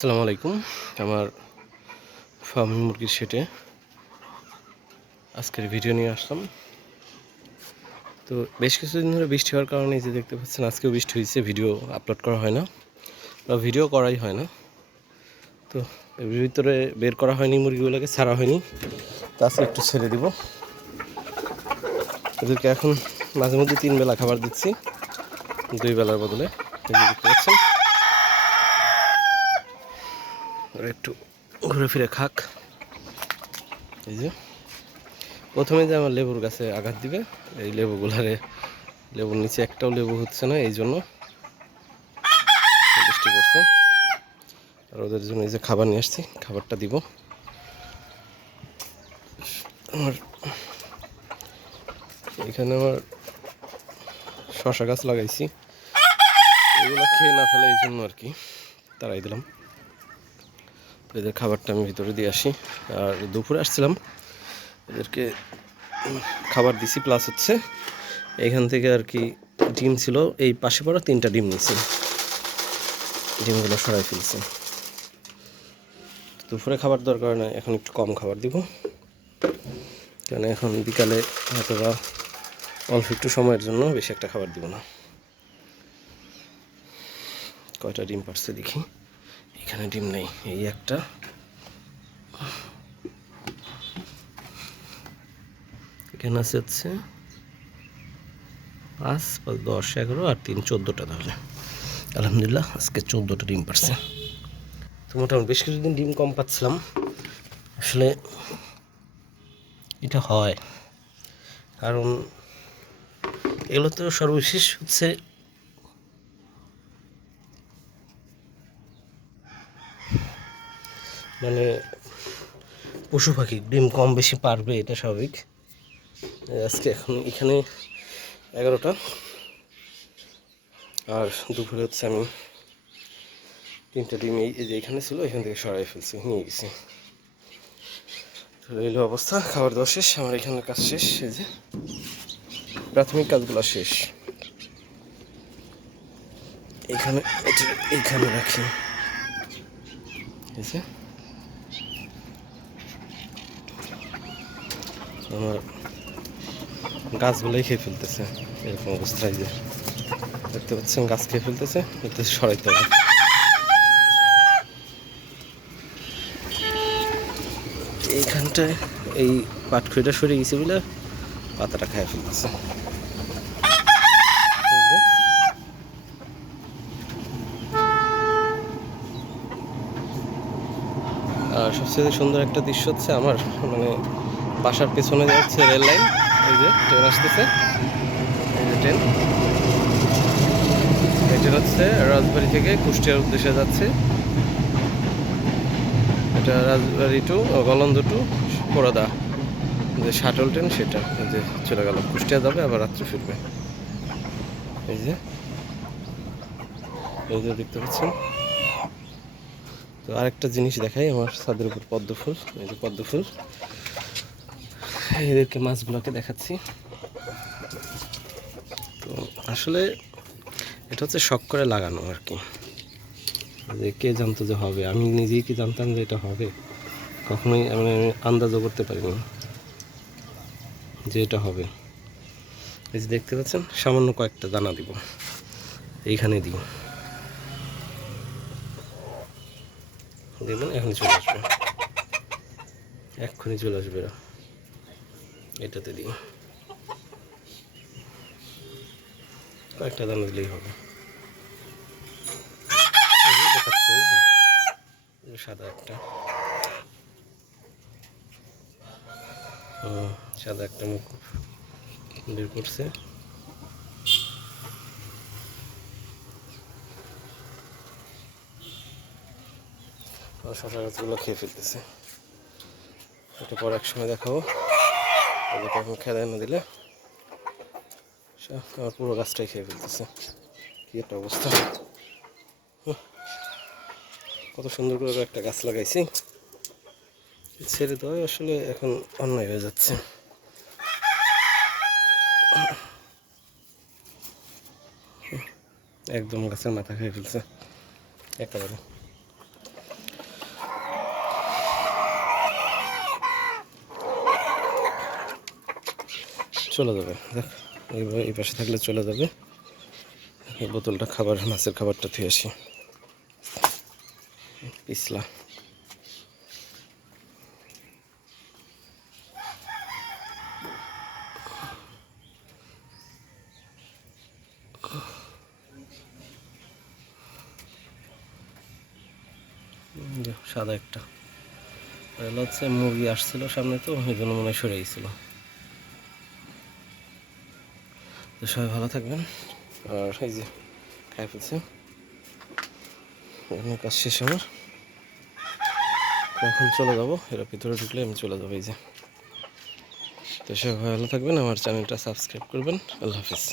আসসালামু আলাইকুম। আমার ফার্মিং মুরগির শেডে আজকের ভিডিও নিয়ে আসলাম। তো বেশ কিছুদিন ধরে বৃষ্টি হওয়ার কারণে যে দেখতে পাচ্ছেন আজকেও বৃষ্টি হয়েছে, ভিডিও আপলোড করা হয় না বা ভিডিও করাই হয় না। তো এর ভিতরে বের করা হয়নি, মুরগিগুলোকে ছাড়া হয়নি। তো আজকে একটু ছেড়ে দিব। এদেরকে এখন মাঝে মধ্যে 3 বেলা খাবার দিচ্ছি, 2 বেলার বদলে। দেখতে পাচ্ছেন ওরা একটু ঘুরে ফিরে খাক। এই যে প্রথমে যে আমার লেবুর গাছে আঘাত দিবে, এই লেবুগুলারে লেবুর নিচে একটাও লেবু হচ্ছে না, এই জন্য বৃষ্টি পড়ছে। আর ওদের জন্য এই যে খাবার নিয়ে আসছি, খাবারটা দিব। আমার এখানে আমার শশা গাছ লাগাইছি, এগুলো খেয়ে না ফেলে এই জন্য আর কি তাড়াই দিলাম। এদের খাবারটা আমি ভিতরে দিয়ে আসি। আর দুপুরে আসছিলাম, এদেরকে খাবার দিছি, প্লাস হচ্ছে এইখান থেকে আর কি ডিম ছিল, এই পাশে পড়া 3টা ডিম নিয়েছি, ডিমগুলো সরাই ফেলছি। দুপুরে খাবার দরকার না, এখন একটু কম খাবার দিব, কারণ এখন বিকালে হয়তো বা অল্প একটু সময়ের জন্য বেশি একটা খাবার দিব না। কয়টা ডিম পারছে দেখি, এখানে ডিম নেই, এই একটা, এখানে আছে হচ্ছে 5, 5, 10, 11 আর 3, 14টা। তাহলে আলহামদুলিল্লাহ আজকে 14টা ডিম পারছে। তো মোটামুটি বেশ কিছুদিন ডিম কম পাচ্ছিলাম। আসলে এটা হয় কারণ এগুলো তো সর্বশেষ হচ্ছে মানে পশু পাখি ডিম কম বেশি পারবে, এটা স্বাভাবিক। আজকে এখন এখানে 11টা, আর দুপুরে হচ্ছে আমি 3টা ডিম এই যে এখানে ছিল, এখান থেকে সরাই ফেলছি, নিয়ে গেছি। তো এই অবস্থা, খাবার দাওয়া শেষ, আমার এখানের কাজ শেষ, এই যে প্রাথমিক কাজগুলো শেষ। এখানে এইখানে রাখি, এই যে আমার গাছগুলোই খেয়ে ফেলতেছে, এরকম অবস্থায় যে দেখতে পাচ্ছেন গাছ খেয়ে ফেলতেছে, এতে সরাইতে হবে। এইখানটায় এই পাটখড়িটা সরে গেছে বলে পাতাটা খেয়ে ফেলতেছে। আর সবচেয়ে সুন্দর একটা দৃশ্য হচ্ছে আমার মানে বাসার পেছনে যাচ্ছে রেল লাইন, এই যে ট্রেন আসতেছে, এই যে ট্রেন, এই ট্রেন হচ্ছে রাজবাড়ি থেকে কুষ্টিয়ার উদ্দেশ্যে যাচ্ছে। এটা রাজবাড়ি টু গলন্দ টু পোড়াদা যে শাটল ট্রেন, সেটা এই যে চলে গেল, কুষ্টিয়া যাবে আবার রাত্রে ফিরবে। এই যে এই যে দেখতে পাচ্ছেন। তো আরেকটা জিনিস দেখাই, আমার ছাদের উপর পদ্ম ফুল, এই যে পদ্ম ফুল, এদেরকে মাছগুলোকে দেখাচ্ছি। তো আসলে এটা হচ্ছে শখ করে লাগানো আর কি, যে কে জানতো যে হবে, আমি নিজেই কি জানতাম যে এটা হবে, কখনোই মানে আমি আন্দাজও করতে পারিনি যে এটা হবে। এই যে দেখতে পাচ্ছেন সামান্য কয়েকটা দানা দিব, এইখানে দিই, দেখবেন এখনই চলে আসবে, এক্ষুনি চলে আসবে, এটাতে দিই কয়েকটা দানা দিলেই হবে। দেখাচ্ছে সাদা একটা, সাদা একটা মুখ বের করছে। শশা গাছগুলো খেয়ে ফেলতেছে, এটা পর এক সময় দেখাবো। ওদেরকে এখন খেদাই না দিলে আমার পুরো গাছটাই খেয়ে ফেলতেছে, কি একটা অবস্থা। কত সুন্দর করে একটা গাছ লাগাইছি, ছেড়ে দেওয়া আসলে এখন অন্যায় হয়ে যাচ্ছে। একদম গাছের মাথা খেয়ে ফেলছে একেবারে। চলে যাবে। দেখ এইভাবে এই পাশে থাকলে চলে যাবে। এই বোতলটা খাবার, মাছের খাবারটা ধুয়ে আসি। পিছলা সাদা একটা এগুলো হচ্ছে মুরগি আসছিল সামনে, তো ওই জন্য মনে হয় সরে গেছিল। তো সবাই ভালো থাকবেন। আর এই যে খাই ফেলছে, এখানে কাজ শেষ আমার। এখন চলে যাবো, এরা ভিতরে ঢুকলে আমি চলে যাবো। এই যে, তো সবাই ভালো থাকবেন, আমার চ্যানেলটা সাবস্ক্রাইব করবেন। আল্লাহ হাফিজ।